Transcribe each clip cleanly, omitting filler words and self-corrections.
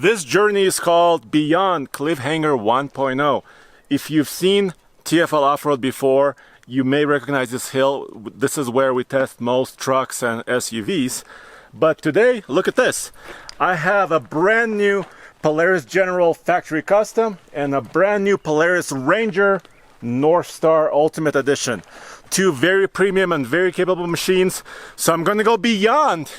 This journey is called Beyond Cliffhanger 1.0. If you've seen TFL Off-Road before, you may recognize this hill. This is where we test most trucks and SUVs. But today, look at this. I have a brand new Polaris General Factory Custom and a brand new Polaris Ranger North Star Ultimate Edition. Two very premium and very capable machines. So I'm gonna go beyond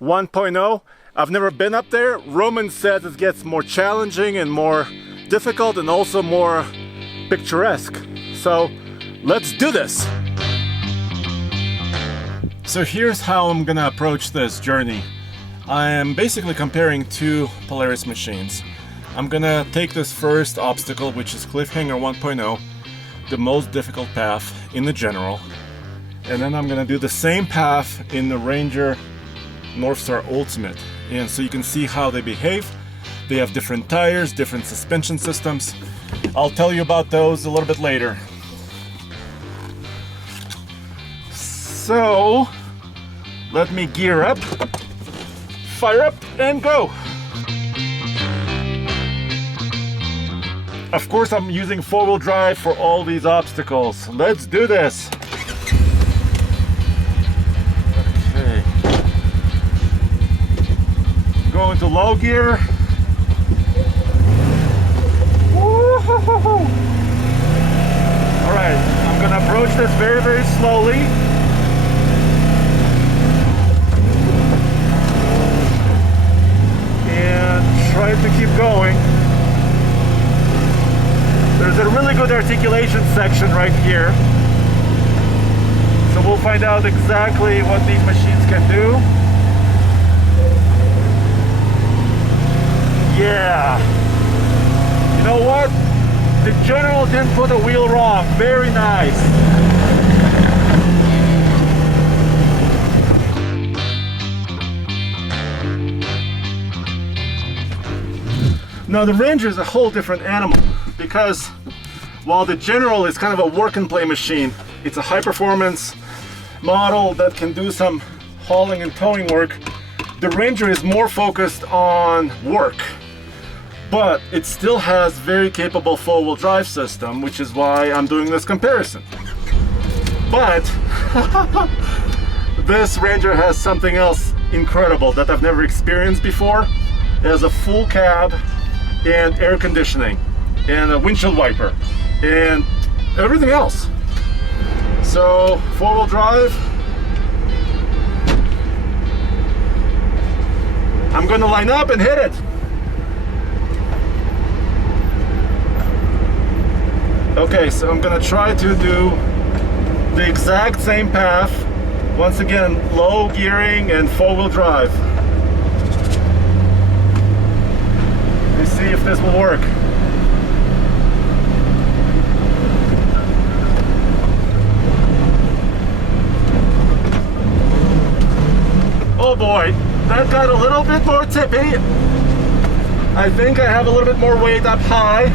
1.0. I've never been up there. Roman says it gets more challenging and more difficult and also more picturesque. So let's do this. So here's how I'm gonna approach this journey. I am basically comparing two Polaris machines. I'm gonna take this first obstacle, which is Cliffhanger 1.0, the most difficult path in the general. And then I'm gonna do the same path in the Ranger North Star Ultimate. And so you can see how they behave. They have different tires, different suspension systems. I'll tell you about those a little bit later. So, let me gear up, fire up, and go. Of course, I'm using four-wheel drive for all these obstacles. Let's do this. Okay. Go into low gear. Woo-hoo-hoo-hoo. All right, I'm gonna approach this very, very slowly. And try to keep going. There's a really good articulation section right here. So we'll find out exactly what these machines can do. Yeah. You know what? The General didn't put a wheel wrong. Very nice. Now the Ranger is a whole different animal because while the General is kind of a work and play machine, it's a high performance model that can do some hauling and towing work. The Ranger is more focused on work, but it still has very capable four-wheel drive system, which is why I'm doing this comparison. But this Ranger has something else incredible that I've never experienced before. It has a full cab and air conditioning and a windshield wiper and everything else. So four-wheel drive. I'm going to line up and hit it. Okay, so I'm going to try to do the exact same path. Once again, low gearing and four-wheel drive. Let's see if this will work. Oh boy, that got a little bit more tippy. I think I have a little bit more weight up high.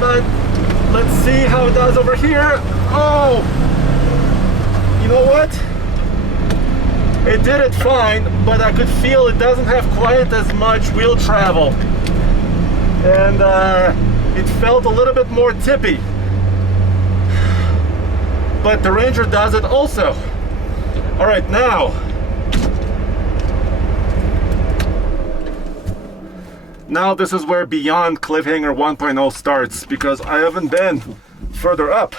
But let's see how it does over here. Oh! You know what? It did it fine, but I could feel it doesn't have quite as much wheel travel. And it felt a little bit more tippy. But the Ranger does it also. All right, now this is where Beyond Cliffhanger 1.0 starts, because I haven't been further up.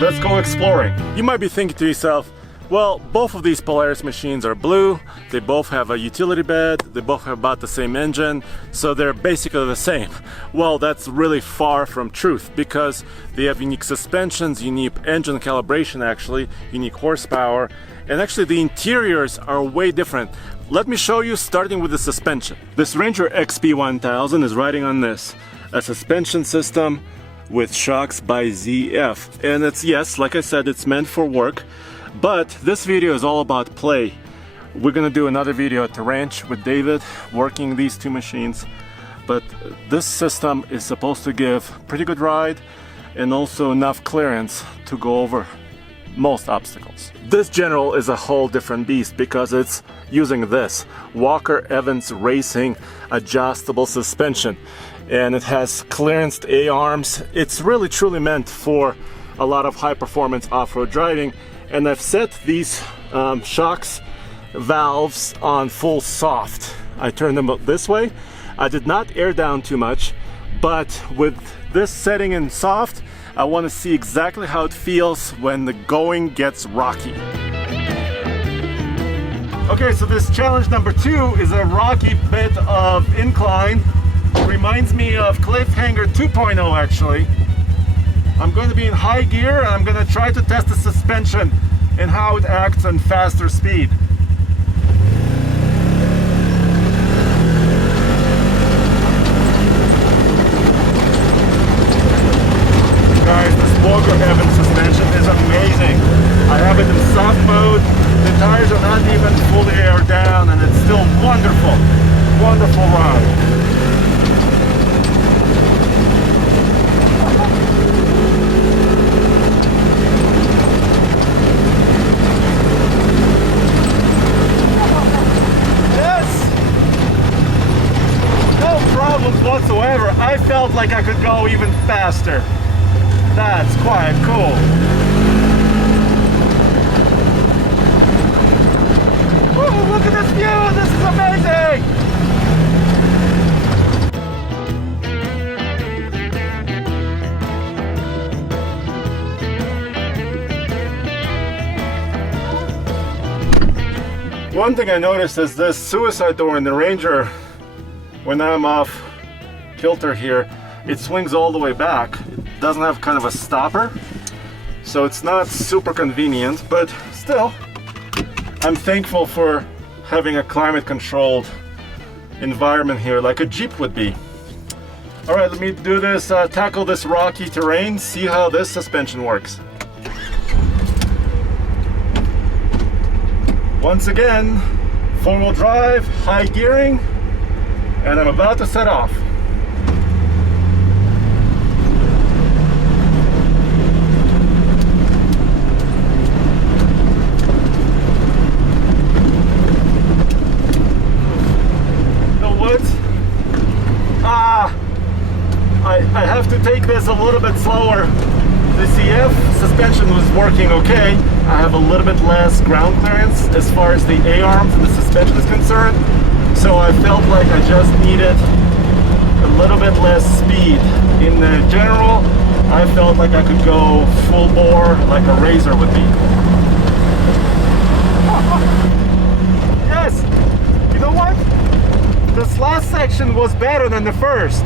Let's go exploring. You might be thinking to yourself, well, both of these Polaris machines are blue, they both have a utility bed, they both have about the same engine, so they're basically the same. Well, that's really far from truth, because they have unique suspensions, unique engine calibration actually, unique horsepower, and actually the interiors are way different. Let me show you, starting with the suspension. This Ranger XP1000 is riding on this, a suspension system with shocks by ZF. And it's, yes, like I said, it's meant for work. But this video is all about play. We're gonna do another video at the ranch with David, working these two machines. But this system is supposed to give pretty good ride and also enough clearance to go over most obstacles. This General is a whole different beast because it's using this Walker Evans Racing adjustable suspension, and it has clearanced A-arms. It's really truly meant for a lot of high performance off-road driving, and I've set these shocks valves on full soft. I turned them up this way. I did not air down too much, but with this setting in soft, I want to see exactly how it feels when the going gets rocky. Okay, so this challenge number 2 is a rocky bit of incline. Reminds me of Cliffhanger 2.0 actually. I'm going to be in high gear and I'm going to try to test the suspension and how it acts on faster speed. Guys, this Walker Evans suspension is amazing. I have it in soft mode. The tires are not even fully aired down and it's still wonderful. Wonderful ride. Whatsoever. I felt like I could go even faster. That's quite cool. Woo, look at this view! This is amazing! One thing I noticed is this suicide door in the Ranger, when I'm off kilter here, it swings all the way back. It doesn't have kind of a stopper, so it's not super convenient, but still, I'm thankful for having a climate controlled environment here like a Jeep would be. All right, let me do this, tackle this rocky terrain, see how this suspension works. Once again, 4-wheel drive, high gearing, and I'm about to set off. I have to take this a little bit slower. The CF suspension was working okay. I have a little bit less ground clearance as far as the A-arms and the suspension is concerned. So I felt like I just needed a little bit less speed. In the General, I felt like I could go full bore like a Razor would be. Yes! You know what? This last section was better than the first.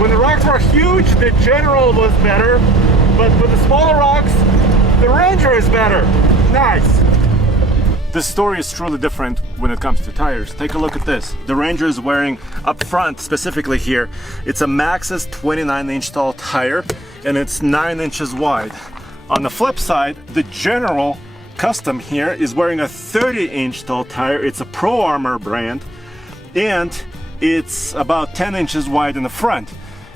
When the rocks were huge, the General was better, but with the smaller rocks, the Ranger is better. Nice. This story is truly different when it comes to tires. Take a look at this. The Ranger is wearing up front, specifically here, it's a Maxxis 29-inch tall tire, and it's 9 inches wide. On the flip side, the General Custom here is wearing a 30-inch tall tire. It's a Pro Armor brand, and it's about 10 inches wide in the front.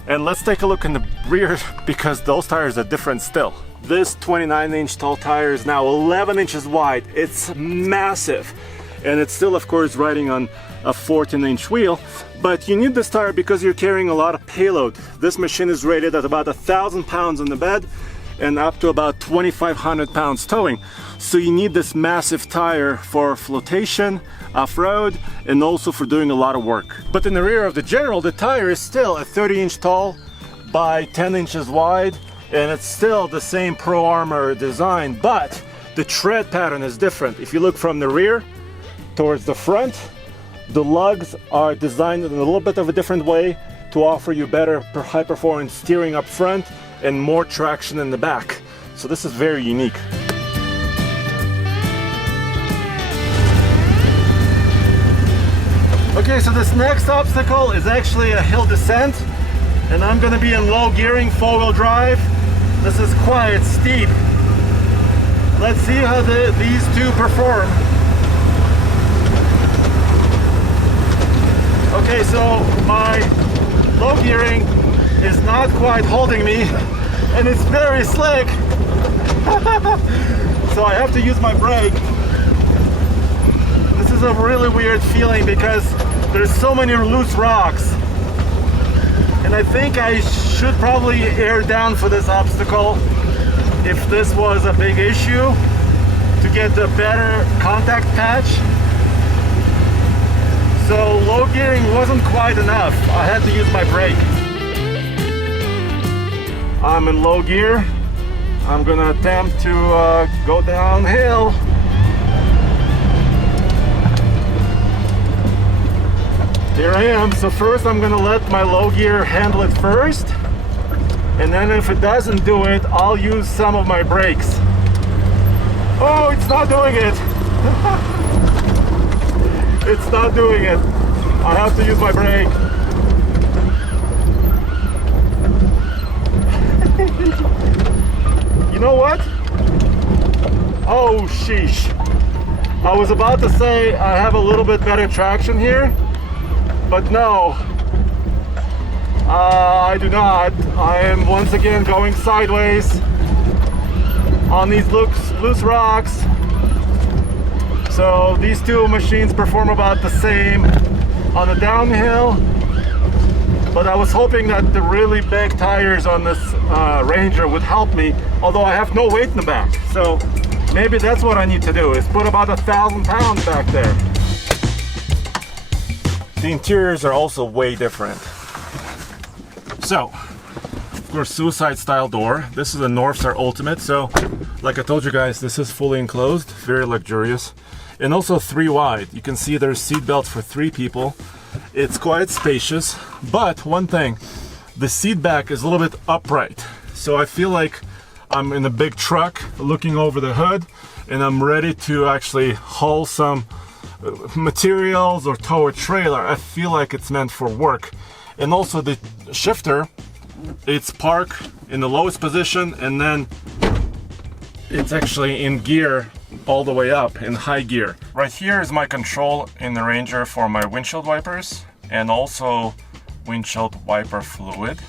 And let's take a look in the rear because those tires are different still. This 29-inch tall tire is now 11 inches wide. It's massive. And it's still, of course, riding on a 14-inch wheel. But you need this tire because you're carrying a lot of payload. This machine is rated at about 1,000 pounds on the bed and up to about 2,500 pounds towing. So you need this massive tire for flotation, off-road, and also for doing a lot of work. But in the rear of the General, the tire is still a 30-inch tall by 10 inches wide, and it's still the same Pro Armor design, but the tread pattern is different. If you look from the rear towards the front, the lugs are designed in a little bit of a different way to offer you better high-performance steering up front and more traction in the back. So this is very unique. Okay, so this next obstacle is actually a hill descent, and I'm going to be in low gearing, 4-wheel drive. This is quite steep. Let's see how these two perform. Okay, so my low gearing is not quite holding me, and it's very slick. So I have to use my brake. This is a really weird feeling because there's so many loose rocks. And I think I should probably air down for this obstacle if this was a big issue to get a better contact patch. So low gearing wasn't quite enough. I had to use my brake. I'm in low gear. I'm gonna attempt to go downhill. Here I am. So first I'm gonna let my low gear handle it first. And then if it doesn't do it, I'll use some of my brakes. Oh, it's not doing it. It's not doing it. I have to use my brake. You know what? Oh, sheesh. I was about to say I have a little bit better traction here, but no. I do not. I am once again going sideways on these loose rocks. So these two machines perform about the same on the downhill, but I was hoping that the really big tires on this Ranger would help me, although I have no weight in the back. So maybe that's what I need to do, is put about 1,000 pounds back there. The interiors are also way different. So, of course, suicide style door. This is a Northstar Ultimate, so like I told you guys, this is fully enclosed, very luxurious, and also 3 wide. You can see there's seat belts for 3 people. It's quite spacious, but one thing, the seat back is a little bit upright, so I feel like I'm in a big truck looking over the hood, and I'm ready to actually haul some materials or tow a trailer. I feel like it's meant for work. And also the shifter, it's park in the lowest position, and then it's actually in gear all the way up in high gear. Right here is my control in the Ranger for my windshield wipers and also windshield wiper fluid.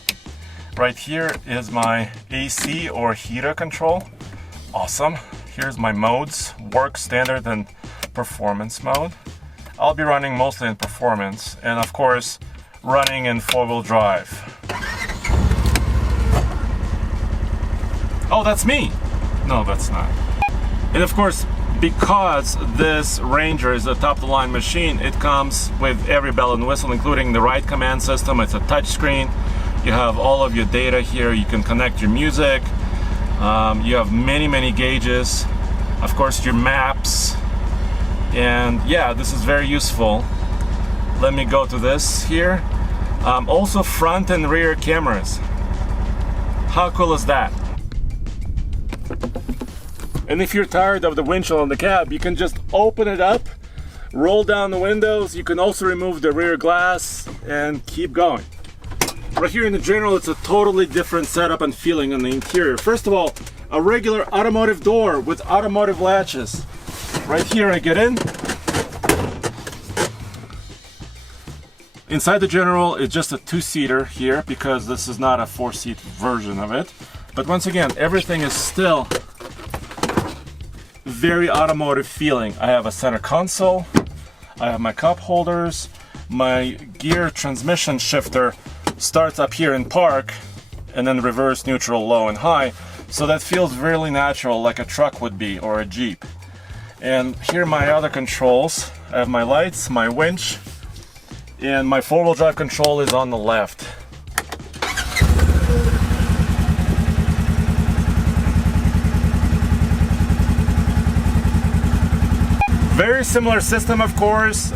Right here is my AC or heater control. Awesome. Here's my modes, work, standard, and performance mode. I'll be running mostly in performance, and of course running in 4-wheel drive. Oh, that's me! No, that's not. And of course, because this Ranger is a top-of-the-line machine, it comes with every bell and whistle, including the ride command system. It's a touchscreen. You have all of your data here. You can connect your music. You have many gauges. Of course, your maps. And yeah, this is very useful. Let me go to this here. Also front and rear cameras. How cool is that? And if you're tired of the windshield on the cab, you can just open it up, roll down the windows. You can also remove the rear glass and keep going. Right here in the general, it's a totally different setup and feeling on the interior. First of all, a regular automotive door with automotive latches. Right here I get in. Inside the general, it's just a 2-seater here because this is not a 4-seat version of it. But once again, everything is still very automotive feeling. I have a center console, I have my cup holders, my gear transmission shifter starts up here in park and then reverse, neutral, low, and high. So that feels really natural, like a truck would be, or a Jeep. And here are my other controls. I have my lights, my winch, and my 4-wheel drive control is on the left. Very similar system, of course,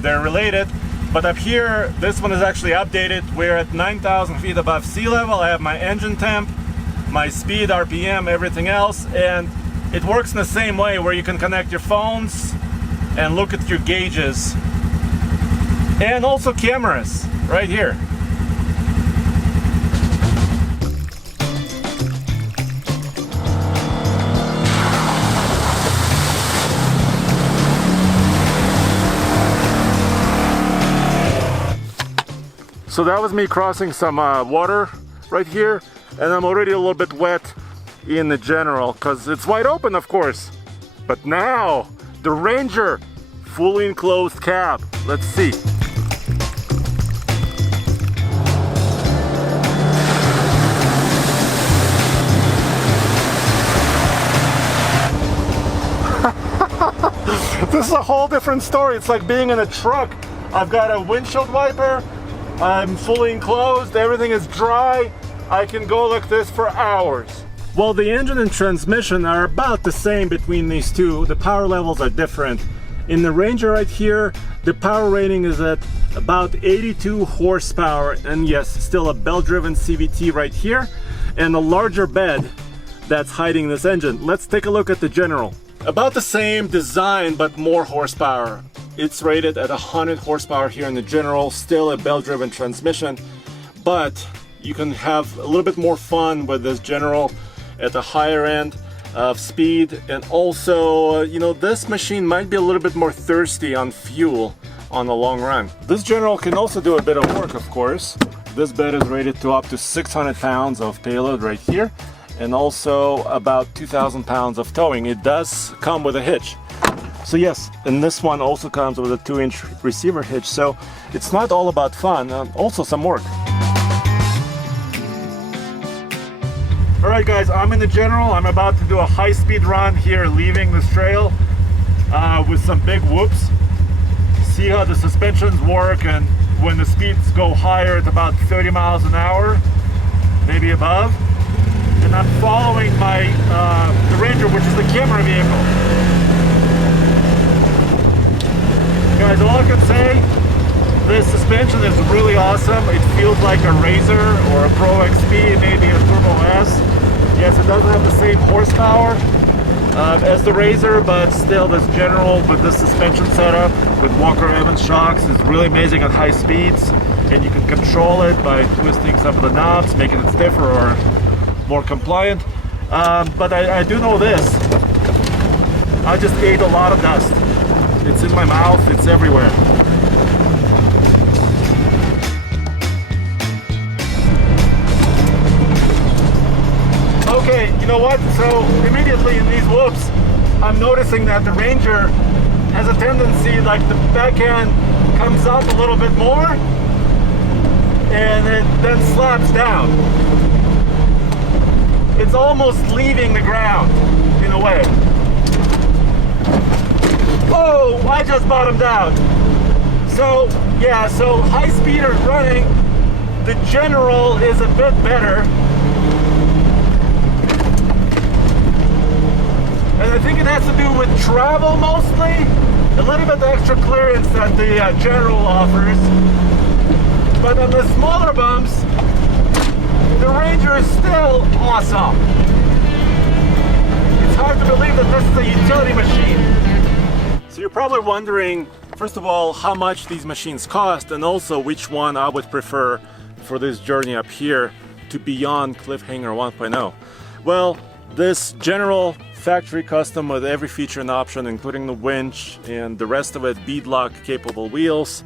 they're related, but up here, this one is actually updated. We're at 9,000 feet above sea level. I have my engine temp, my speed, RPM, everything else, and it works in the same way where you can connect your phones and look at your gauges. And also cameras, right here. So that was me crossing some water right here, and I'm already a little bit wet. in the General because it's wide open, of course. But now the Ranger, fully enclosed cab. Let's see. This is a whole different story. It's like being in a truck. I've got a windshield wiper. I'm fully enclosed. Everything is dry. I can go like this for hours. Well, the engine and transmission are about the same between these two. The power levels are different. In the Ranger right here, the power rating is at about 82 horsepower. And yes, still a belt-driven CVT right here. And a larger bed that's hiding this engine. Let's take a look at the General. About the same design, but more horsepower. It's rated at 100 horsepower here in the General, still a belt-driven transmission, but you can have a little bit more fun with this General at the higher end of speed. And also, you know, this machine might be a little bit more thirsty on fuel on the long run. This General can also do a bit of work, of course. This bed is rated to up to 600 pounds of payload right here, and also about 2,000 pounds of towing. It does come with a hitch. So yes, and this one also comes with a 2-inch receiver hitch, so it's not all about fun, also some work. Alright guys, I'm in the General. I'm about to do a high-speed run here, leaving this trail with some big whoops. See how the suspensions work, and when the speeds go higher at about 30 miles an hour, maybe above. And I'm following the Ranger, which is the camera vehicle. Guys, all I can say, this suspension is really awesome. It feels like a Razor or a Pro XP, maybe a Turbo S. Yes, it doesn't have the same horsepower as the Razor, but still this General with this suspension setup with Walker Evans shocks is really amazing at high speeds. And you can control it by twisting some of the knobs, making it stiffer or more compliant. But I do know this. I just ate a lot of dust. It's in my mouth, it's everywhere. Okay, you know what? So immediately in these whoops, I'm noticing that the Ranger has a tendency, like the back end comes up a little bit more and it then slaps down. It's almost leaving the ground in a way. Oh, I just bottomed out. So yeah, so high speeder running, the General is a bit better. And I think it has to do with travel mostly. A little bit extra clearance that the General offers. But on the smaller bumps, the Ranger is still awesome. It's hard to believe that this is a utility machine. So you're probably wondering, first of all, how much these machines cost, and also which one I would prefer for this journey up here to beyond Cliffhanger 1.0. Well, this General factory custom with every feature and option, including the winch and the rest of it, beadlock capable wheels,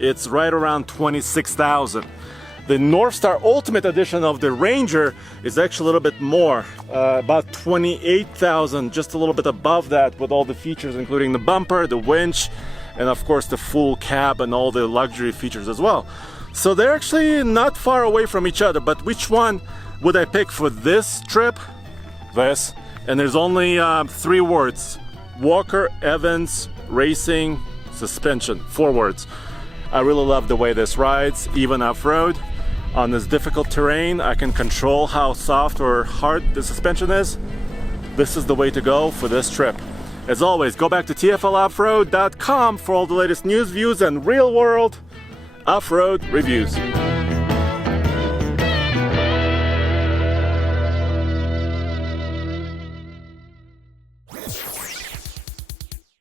it's right around $26,000. The Northstar Ultimate Edition of the Ranger is actually a little bit more, about $28,000, just a little bit above that with all the features, including the bumper, the winch, and of course the full cab and all the luxury features as well. So they're actually not far away from each other, but which one would I pick for this trip? This. And there's only 3 words: Walker Evans Racing Suspension. 4 words. I really love the way this rides, even off-road. On this difficult terrain, I can control how soft or hard the suspension is. This is the way to go for this trip. As always, go back to tfloffroad.com for all the latest news, views, and real-world off-road reviews.